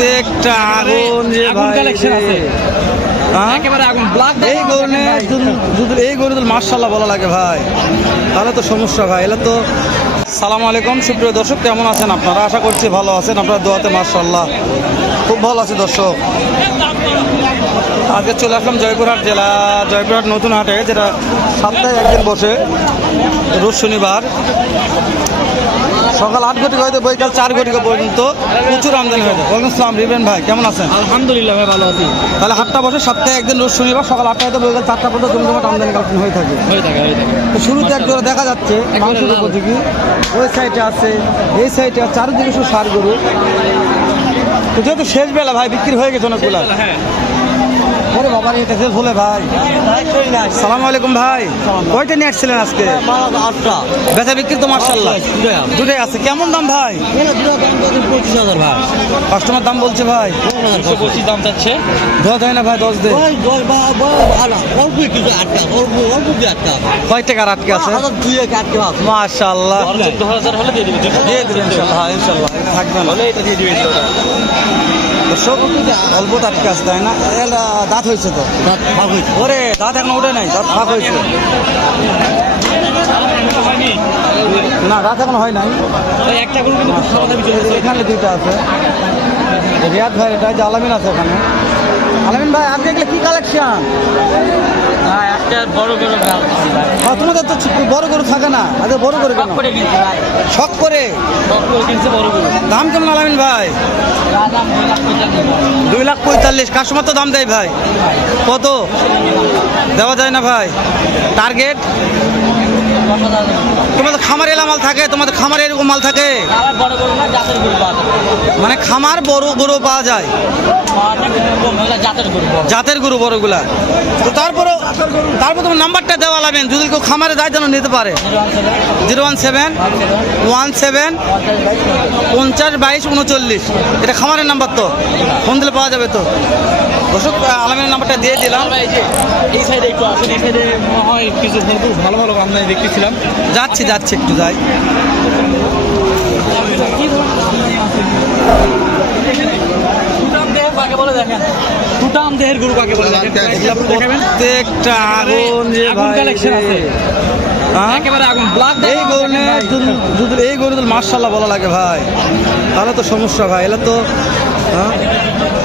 প্রত্যেকটা আগুন যে আগুন। আছে। হ্যাঁ? একেবারে আগুন ব্ল্যাক এই গরুনে যদি এই গরু যদি মার্শাল্লাহ বলা লাগে ভাই। তাহলে তো সমস্যা ভাই এলে তো সালাম আলাইকুম সুপ্রিয় দর্শক কেমন আছেন আপনারা? আশা করছি ভালো আছেন আপনারা দোয়াতে মার্শাল্লাহ খুব ভালো আছে দর্শক। আজকে চলে আসলাম জয়পুরহাট জেলা। জয়পুরহাট নতুন হাটে যেটা সপ্তাহে একদিন বসে রোজ শনিবার। সকাল আট ঘটিকা হয়তো বৈকাল চার ঘটিকা পর্যন্ত প্রচুর আমদানি হয়ে যায় ওয়ালাইকুম আসসালাম রিবেন ভাই কেমন আছেন? আলহামদুলিল্লাহ ভাই ভালো আছি। তাহলে হাটটা বসে সপ্তাহে একদিন রোজ শনিবার সকাল আটটা হয়তো বৈকাল চারটা পর্যন্ত জমজমাট আমদানি কালেকশন হয়ে থাকে। হয়ে থাকে হয়ে থাকে। তো শুরুতে এক জোড়া দেখা যাচ্ছে এক মাংসের উপযোগী ওই সাইডে আছে এই সাইডে আছে চারিদিকে শুধু সার গরু। তো যেহেতু শেষ বেলা ভাই বিক্রি হয়ে গেছে অনেকগুলা। হ্যাঁ। ওরে বাবা এটা শেষ হলে ভাই। সালাম আলাইকুম ভাই। কয়টা নিয়ে আসছিলেন আজকে? আটটা বেচা বিক্রি তো মার্শাল্লাহ দুটাই আছে। কেমন দাম ভাই? পঁচিশ হাজার ভাই কাস্টমার দাম বলছে ভাই। পঁচিশ দাম চাচ্ছে দশ হয় না ভাই দশ দে অল্প কিছু আটটা অল্প অল্প কি আটটা কয় টাকার আটকে আছে? দুই এক আটকে আছে মাশাল্লাহ চোদ্দ হাজার হলে দিয়ে দিবে দিয়ে দেবেন ইনশাল্লাহ ইনশাল্লাহ এটা থাকবে হলে এটা দিয়ে দিবে দর্শক অল্প দাঁত কাজ তাই না? দাঁত হয়েছে তো। ওরে দাঁত এখন ওঠে নাই দাঁত ফাঁক হয়েছে। না রাত এখন হয় নাই। একটা গরু কিন্তু এখানে দুইটা আছে। রিয়াদ ভাই এটা যে আলামিন আছে ওখানে। আলামিন ভাই আজকে এগুলো কি কালেকশন হ্যাঁ বড় হ্যাঁ তোমাদের তো বড় গরু থাকে না। আজকে বড় গরু কেন? শখ করে দাম কেমন আলামিন ভাই? দুই লাখ পঁয়তাল্লিশ। কাস্টমার তো দাম দেয় ভাই। কত? দেওয়া যায় না ভাই। টার্গেট দশ খামারে এলা মাল থাকে তোমাদের খামারে এরকম মাল থাকে? মানে খামার বড় গরু পাওয়া যায়। জাতের গরু বড়গুলা। তো তারপরে তারপর তোমার নাম্বারটা দেওয়া লাগবেন যদি কেউ খামারে যায় যেন নিতে পারে। Zero one seven one seven পঞ্চাশ বাইশ উনচল্লিশ। এটা খামারের নাম্বার তো। ফোন দিলে পাওয়া যাবে তো। দর্শক আলামিনের নাম্বারটা দিয়ে দিলাম। ভাই, এই সাইডে একটু আসেন এই সাইডে মনে হয় কিছু ভালো ভালো আমদানি দেখতেছিলাম। যাচ্ছি যাচ্ছি একটু যাই। টুটাম দেহের গরু কাকে বলে প্রত্যেকটা আগুন যে আগুন কালেকশন। আছে। হ্যাঁ? একেবারে আগুন ব্লাড এই যদি এই গরু মার্শাল্লাহ বলা লাগে ভাই। তাহলে তো সমস্যা ভাই এলা তো হ্যাঁ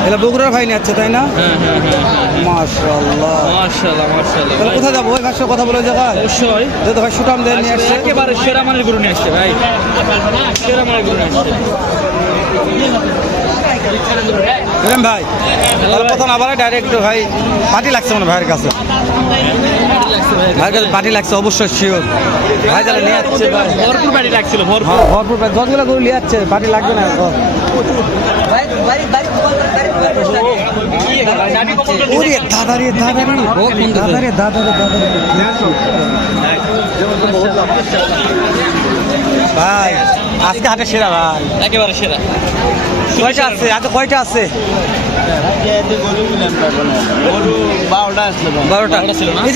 এলা বগুড়ার ভাই নিয়ে যাচ্ছে তাই না? হ্যাঁ হ্যাঁ হ্যাঁ মাশাআল্লাহ। মাশাআল্লাহ তাহলে কোথায় যাব? ওই ভাষায় কথা বলে জায়গায় অবশ্যই। যেহেতু ভাই সুটাম দিয়ে নিয়ে আসছে। একেবারে সেরা মানের গরু নিয়ে আসছে ভাই। সেরা মানের গরু নিয়ে আসছে। ভাই তাহলে না বলে ডাইরেক্ট ভাই পার্টি লাগছে মানে ভাইয়ের কাছে। ভাইয়ের কাছে পার্টি লাগছে অবশ্যই শিওর ভাই তাহলে নিয়ে যাচ্ছে ভাই। ভরপুর বাড়ি লাগছিল ভরপুর। ভরপুর দশগুলো গরু নিয়ে যাচ্ছে পার্টি লাগবে না ভাই আজকে হাটে সেরা ভাই। একেবারে সেরা। কয়টা আছে? আজকে কয়টা আছে?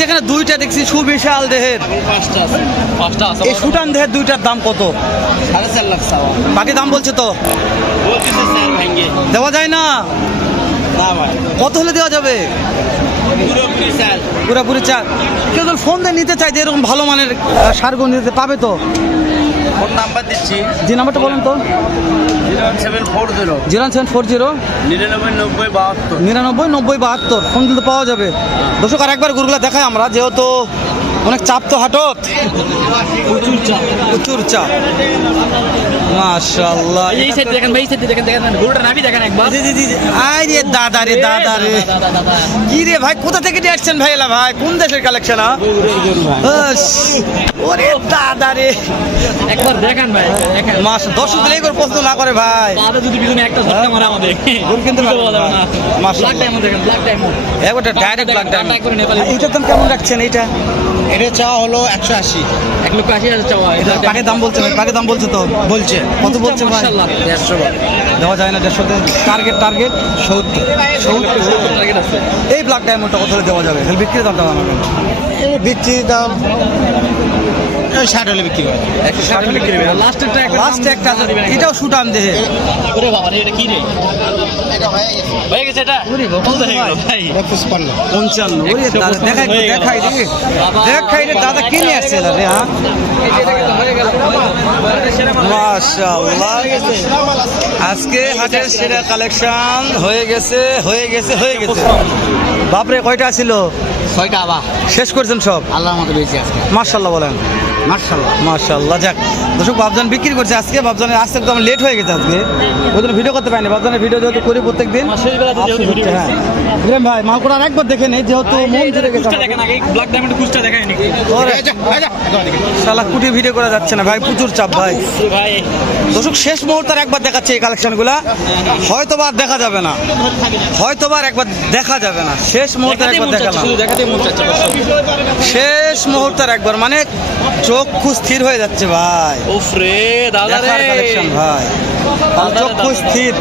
যেখানে দুইটা দেখছি, সুবিশাল দেহের। সুটান দেহের দুইটার দাম কত? বাকি দাম বলছে তো। দেওয়া যায় না? কত হলে দেওয়া যাবে? পুরোপুরি চার কেউ ফোন দিয়ে নিতে চাই যে এরকম ভালো মানের সারগুলো নিতে পাবে তো? ফোন নাম্বার দিচ্ছি। যে নাম্বারটা বলুন তো। Zero seven four zero. Zero seven four zero. নিরানব্বই নব্বই বাহাত্তর। নিরানব্বই নব্বই বাহাত্তর। ফোন দিতে পাওয়া যাবে। দর্শক আর একবার গুরুগুলা দেখাই আমরা। যেহেতু অনেক চাপ তো হাটত? প্রচুর চাপ। এই সাইড দেখেন ভাই এই সাইড দেখেন দেখেন গরুটা নাবি দেখেন একবার। জি জি জি জি। আয় রে দাদা রে দাদা রে। কি ভাই কোথা থেকে নিয়ে আসছেন ভাই এলা ভাই? কোন দেশের কালেকশন ওরে দাদা রে। একবার দেখান ভাই দেখেন। মাস দর্শক দিলে এগুলো পছন্দ না করে ভাই। যদি পিছনে একটা ঝটকা মারে আমাদের। গরু কিনতে পারব না। ভাই। ব্ল্যাক ডায়মন্ড দেখেন ব্ল্যাক ডায়মন্ড একবারটা ডাইরেক্ট ব্ল্যাক টাটা করে দাম কেমন রাখছেন এইটা? এটা চাওয়া হলো একশো আশি। এক লক্ষ আশি হাজার চাওয়া এটা পাকে দাম বলছে ভাই? কাকে দাম বলছে তো? বলছে। কত বলছে ভাই? দেড়শো দেওয়া যায় না দেড়শোতে। Target target? সত্তর। সত্তর টার্গেট আছে। এই ব্ল্যাক ডায়মন্ডটা কত হলে দেওয়া যাবে? তাহলে বিক্রির দামটা বিক্রির দাম ওই ষাট হলে বিক্রি করে একশো ষাট বিক্রি হবে লাস্টেরটা একটা লাস্ট একটা এটাও সুটাম দেহে। করে বাবা রে, এটা কি রে? হয়ে গেছে। এটা? কত হয়ে গেল ভাই। এটা পুষ্পান্ন পঞ্চান্ন দাদা দেখাই দেখাই দেখাই রে দাদা কি আসছে রে হ্যাঁ? আজকে হাটের সেরা কালেকশন হয়ে গেছে হয়ে গেছে হয়ে গেছে। বাপরে কয়টা ছিল? ছয়টা আবার শেষ করছেন সব? আল্লাহর মতো বেশি আজকে মার্শাল্লাহ বলেন। মার্শাল্লাহ যাক। দর্শক বাবজান বিক্রি করছে আজকে। বাবজানের আসতে একদম লেট হয়ে গেছে আজকে। ওই জন্য ভিডিও করতে পারিনি। বাবজানের ভিডিও যেহেতু করি প্রত্যেক দিন হ্যাঁ। ইব্রাহিম ভাই মালকোড়া আর একবার দেখে নেই যেহেতু মন জুড়ে গেছে। শালা কুটি ভিডিও করা যাচ্ছে না ভাই প্রচুর চাপ ভাই। দর্শক শেষ মুহূর্তে আর একবার দেখাচ্ছে এই কালেকশনগুলা হয়তো বা দেখা যাবে না। হয়তো বা একবার দেখা যাবে না। শেষ মুহূর্তে একবার দেখালাম শেষ মুহূর্তের একবার মানে চক্ষু স্থির হয়ে যাচ্ছে ভাই। উফরে দাদা রে। কালেকশন ভাই। চক্ষু স্থির।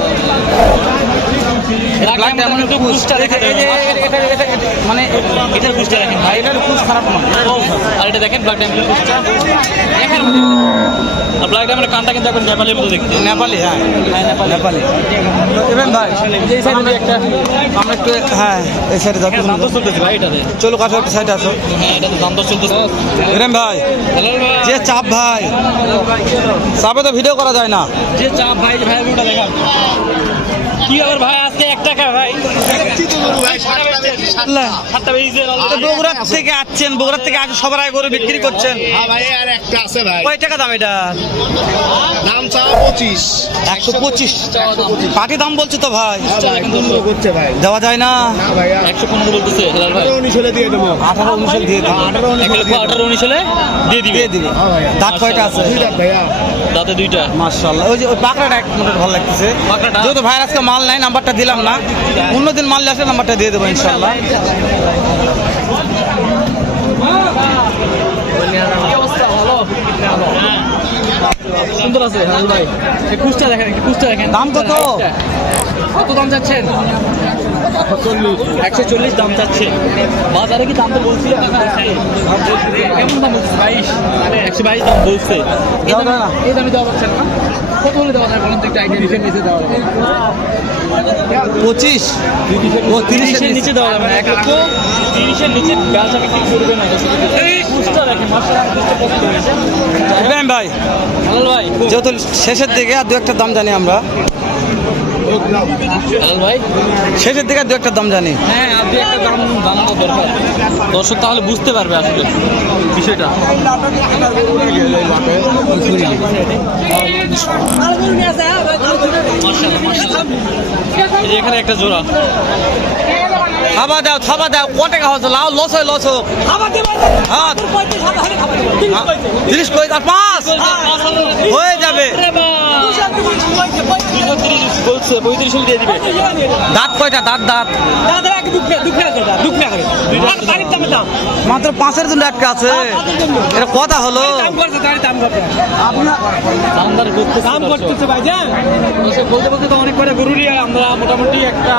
মানে এটার কুচটা দেখেন ভাই এটার খুব খারাপ না আর এটা দেখেন ব্ল্যাক ডায়মন্ড কুচটা দেখেন। আর ব্ল্যাক ডায়মন্ড কানটা কিন্তু এখন নেপালের মতো দেখতে। নেপালি হ্যাঁ। নেপালি। তো ভাই এই সাইডে একটা আমরা একটু হ্যাঁ এই সাইডে যাব দাম দর চলতেছে ভাই এটাতে। চলো কাছে একটা সাইডে আসো। হ্যাঁ এটাতে দাম দর চলতেছে। ইব্রাহিম ভাই যে চাপ ভাই। চাপে তো ভিডিও করা যায় না। যে চাপ ভাই ভাই দেখান কি আবার ভাই? আজকে এক টাকা ভাই। সাতটা বেজে তো বগুড়া থেকে আসছেন বগুড়া থেকে আসে সবার আগে করে বিক্রি করছেন। হ্যাঁ ভাই আর একটা আছে ভাই। কয় টাকা দাম এটা? দাম পঁচিশ। একশো পঁচিশ। পাটি দাম। বলছে তো ভাই। হ্যাঁ ভাই ভাই। দেওয়া যায় না। না একশো পনেরো বলতেছে আঠারো উনিশ হলে দিয়ে দেবো। আঠারো উনিশে আঠারো উনিশ আঠারো উনিশ হলে দিয়ে দিবে। দিয়ে দিবে। হ্যাঁ দাঁত কয়টা আছে? দুই দাঁত ভাইয়া। দাঁতে দুইটা। মার্শাল্লাহ ওই যে ওই পাকড়াটা এক মিনিট ভালো লাগতেছে। পাকড়াটা? যেহেতু আজকে মাল নাই নাম্বারটা দিলাম না। অন্যদিন মাল আসলে নাম্বারটা দিয়ে দেবো ইনশাল্লাহ ভালো? সুন্দর আছে ভাই। কুষ্টা দেখেন কুষ্টা দেখেন। দাম কত? কত দাম চাচ্ছেন? একশো চল্লিশ দাম চাচ্ছে। বাজারে কি দাম তো বলছি কেমন দাম বলছে? বাইশ। একশো বাইশ দাম বলছে। এই দামে- দেওয়া যাচ্ছে না। কত হলে দেওয়া যায় বলেন তো একটা আইডিয়া নিচে নিচে দেওয়া পঁচিশ। ও তিরিশের তিরিশের নিচে। দেওয়া যাবে না। এক লক্ষ তিরিশের নিচে করবে না। ভাই ভাই যেহেতু শেষের দিকে আর দু একটা দাম জানি আমরা। ভাই? শেষের দিকে দু একটা দাম জানি। হ্যাঁ আপনি একটা দাম জানানো দরকার। দর্শক তাহলে বুঝতে পারবে আসলে বিষয়টা। এখানে একটা জোড়া। থাবা দাও থাবা দাও। ক টাকা হচ্ছে লাও লস হয় লস হোক। হ্যাঁ। তিরিশ কই আর পাঁচ হয়ে যাবে বলছে পঁয়ত্রিশ দিয়ে দিবে। দাঁত কয়টা? দাঁত দাঁত। মাত্র পাঁচের জন্য একটা আছে এটা কথা হলো? দামদার করতেছে দাম করতেছে ভাই জান বলতে বলতে তো অনেক কয়টা গরুরই আমরা মোটামুটি একটা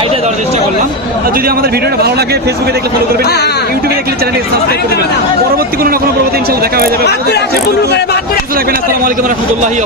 আইডিয়া দেওয়ার চেষ্টা করলাম। আর যদি আমাদের ভিডিওটা ভালো লাগে ফেসবুকে দেখলে ফলো করবেন ইউটিউবে দেখলে সাবস্ক্রাইব করে পরবর্তী কোনো না কোনো দেখা হয়ে যাবে। আসসালামু আলাইকুম রহমতুল্লাহি